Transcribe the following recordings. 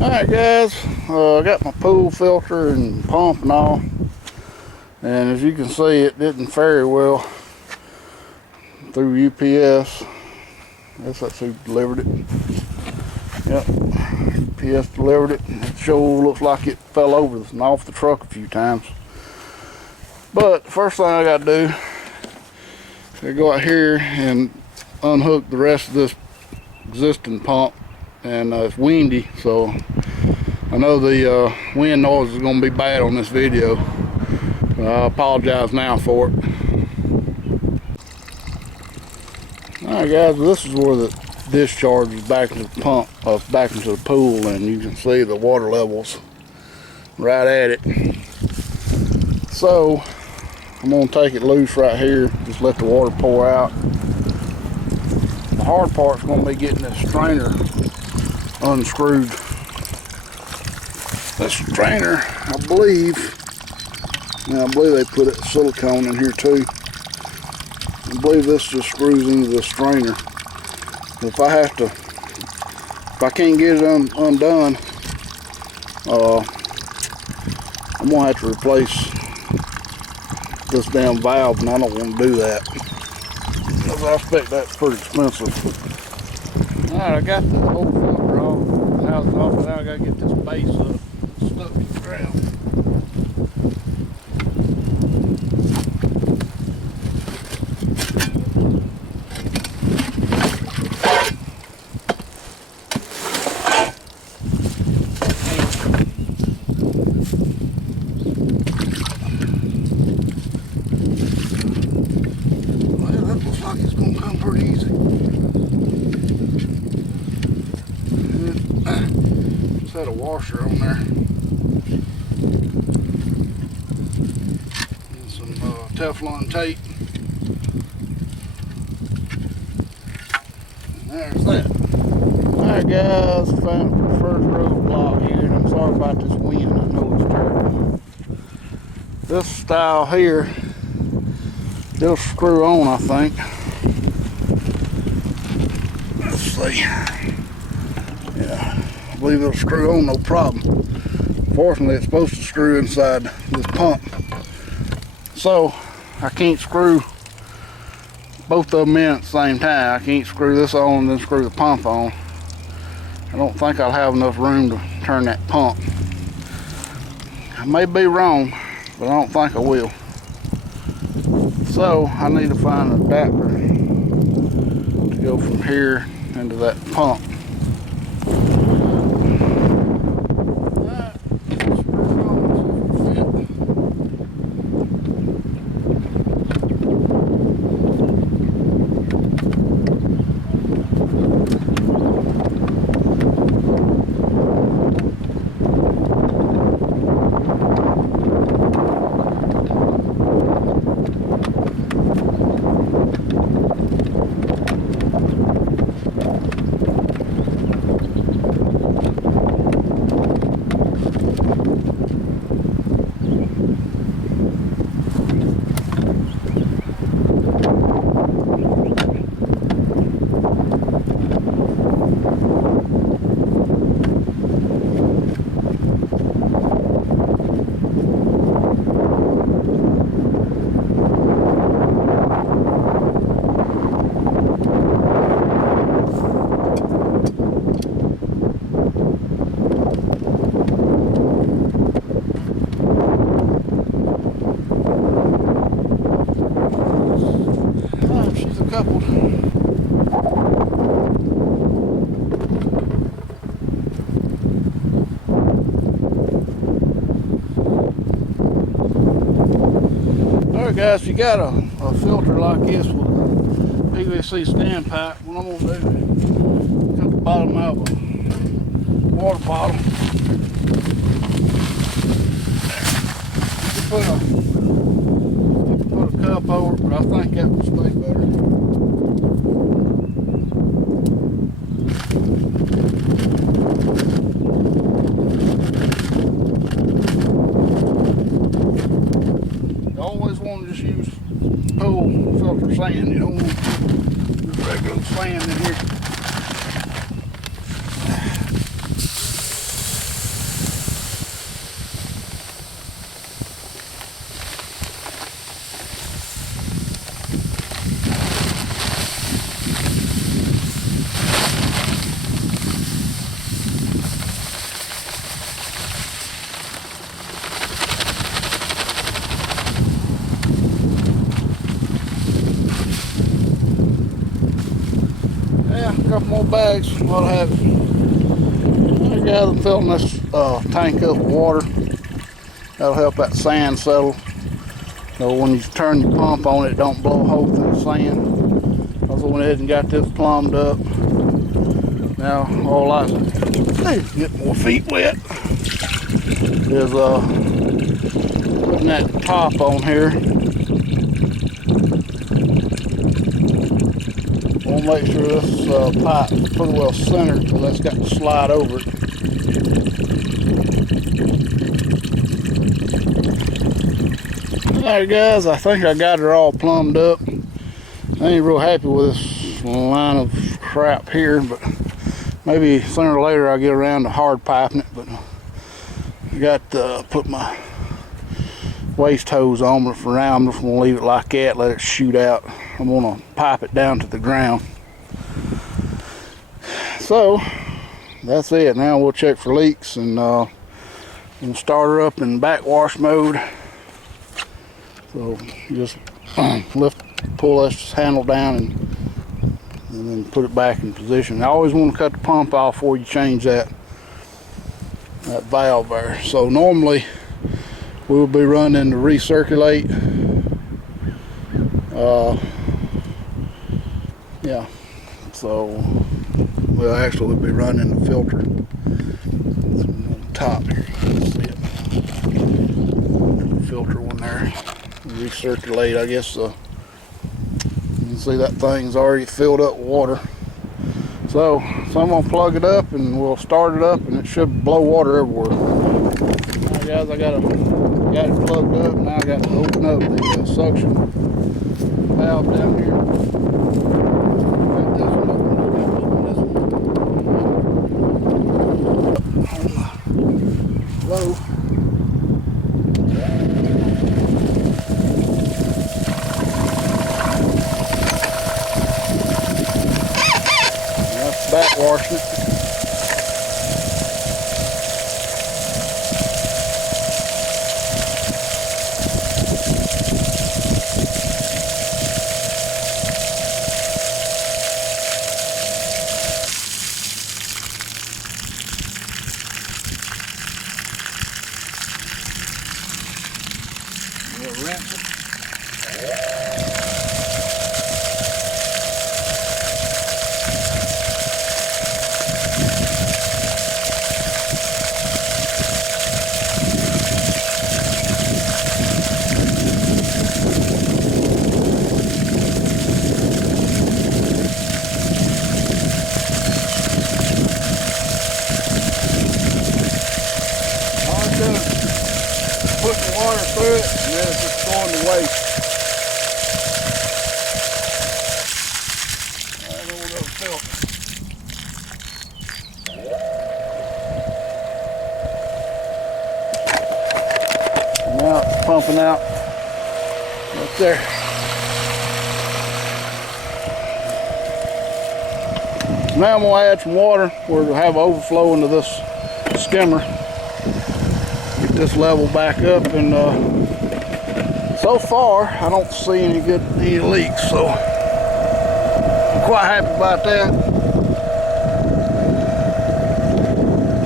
Alright guys, I got my pool filter and pump and all, and as you can see it didn't fare well through UPS. I guess that's who delivered it. Yep, UPS delivered it. It sure looks like it fell over and off the truck a few times. But the first thing I gotta do is go out here and unhook the rest of this existing pump. And it's windy, so I know the wind noise is going to be bad on this video. I apologize now for it. Alright guys, this is where the discharge is back into the pump, back into the pool, and you can see the water levels right at it. So I'm going to take it loose right here, just let the water pour out. The hard part's going to be getting this strainer unscrewed. This strainer, I believe they put it silicone in here too. I believe this just screws into the strainer. If I can't get it undone, I'm gonna have to replace this damn valve, and I don't want to do that because I expect that's pretty expensive. Alright, I got the whole filter off, the house off, but now I gotta get this base up, stuck to the ground. Well, that looks like it's gonna come pretty easy. Set a washer on there and some Teflon tape, and there's that. Alright guys, found the first roadblock here, and I'm sorry about this wind. I know it's terrible. This style here, they'll screw on, I think. Let's see. Yeah, I believe it'll screw on no problem. Fortunately, it's supposed to screw inside this pump, so I can't screw both of them in at the same time. I can't screw this on and then screw the pump on. I don't think I'll have enough room to turn that pump. I may be wrong, but I don't think I will. So I need to find an adapter to go from here into that pump. Coupled. Alright guys, if you got a filter like this with PVC standpipe, what I'm going to do is cut the bottom out of a water bottle. Put a cup over it, but I think that would stay better. You always want to just use pool filter sand. You don't want just regular sand in here. a couple more bags. I'll have it. I got them filling this tank up with water. That'll help that sand settle. So when you turn the pump on it, don't blow a hole through the sand. I went ahead and got this plumbed up. Now all I get more feet wet is putting that top on here. We'll make sure this pipe is pretty well centered because that's got to slide over it. Alright guys, I think I got it all plumbed up. I ain't real happy with this line of crap here, but maybe sooner or later I'll get around to hard piping it. But I got to put my waste hose on, but for now I'm just going to leave it like that, let it shoot out. I'm going to pipe it down to the ground. So that's it. Now we'll check for leaks and we'll start her up in backwash mode. So just pull this handle down and then put it back in position. I always want to cut the pump off before you change that valve there. So normally we'll be running to recirculate. Yeah. So we'll actually be running the filter on the top here. Let's see it. Filter one there. Recirculate, I guess. You can see that thing's already filled up with water. So I'm gonna plug it up and we'll start it up, and it should blow water everywhere. Alright guys, I got it plugged up. Now I got to open up the suction valve down here. Got this one open. Low. Backwashing it. We'll rinse it. Putting water through it, and then it's just going to waste. Alright, then we'll go filter. Now it's pumping out right there. Now I'm going to add some water where it'll have overflow into this skimmer. Get this level back up, and so far I don't see any leaks, so I'm quite happy about that.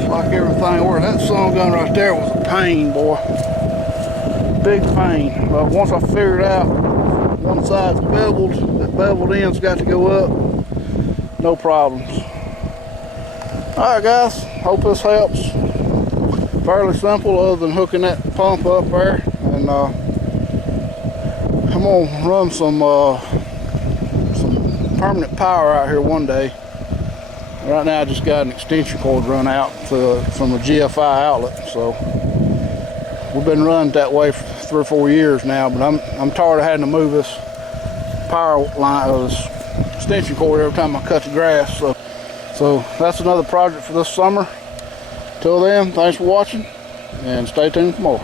It's like everything works. That sun gun right there was a pain, boy. Big pain. But once I figured out one side's beveled, that beveled end's got to go up. No problems. Alright guys, hope this helps. Fairly simple, other than hooking that pump up there, and I'm gonna run some permanent power out here one day. Right now I just got an extension cord run out from a GFI outlet, so we've been running that way for 3 or 4 years now. But I'm tired of having to move this power line, this extension cord every time I cut the grass. So that's another project for this summer. Till then, thanks for watching, and stay tuned for more.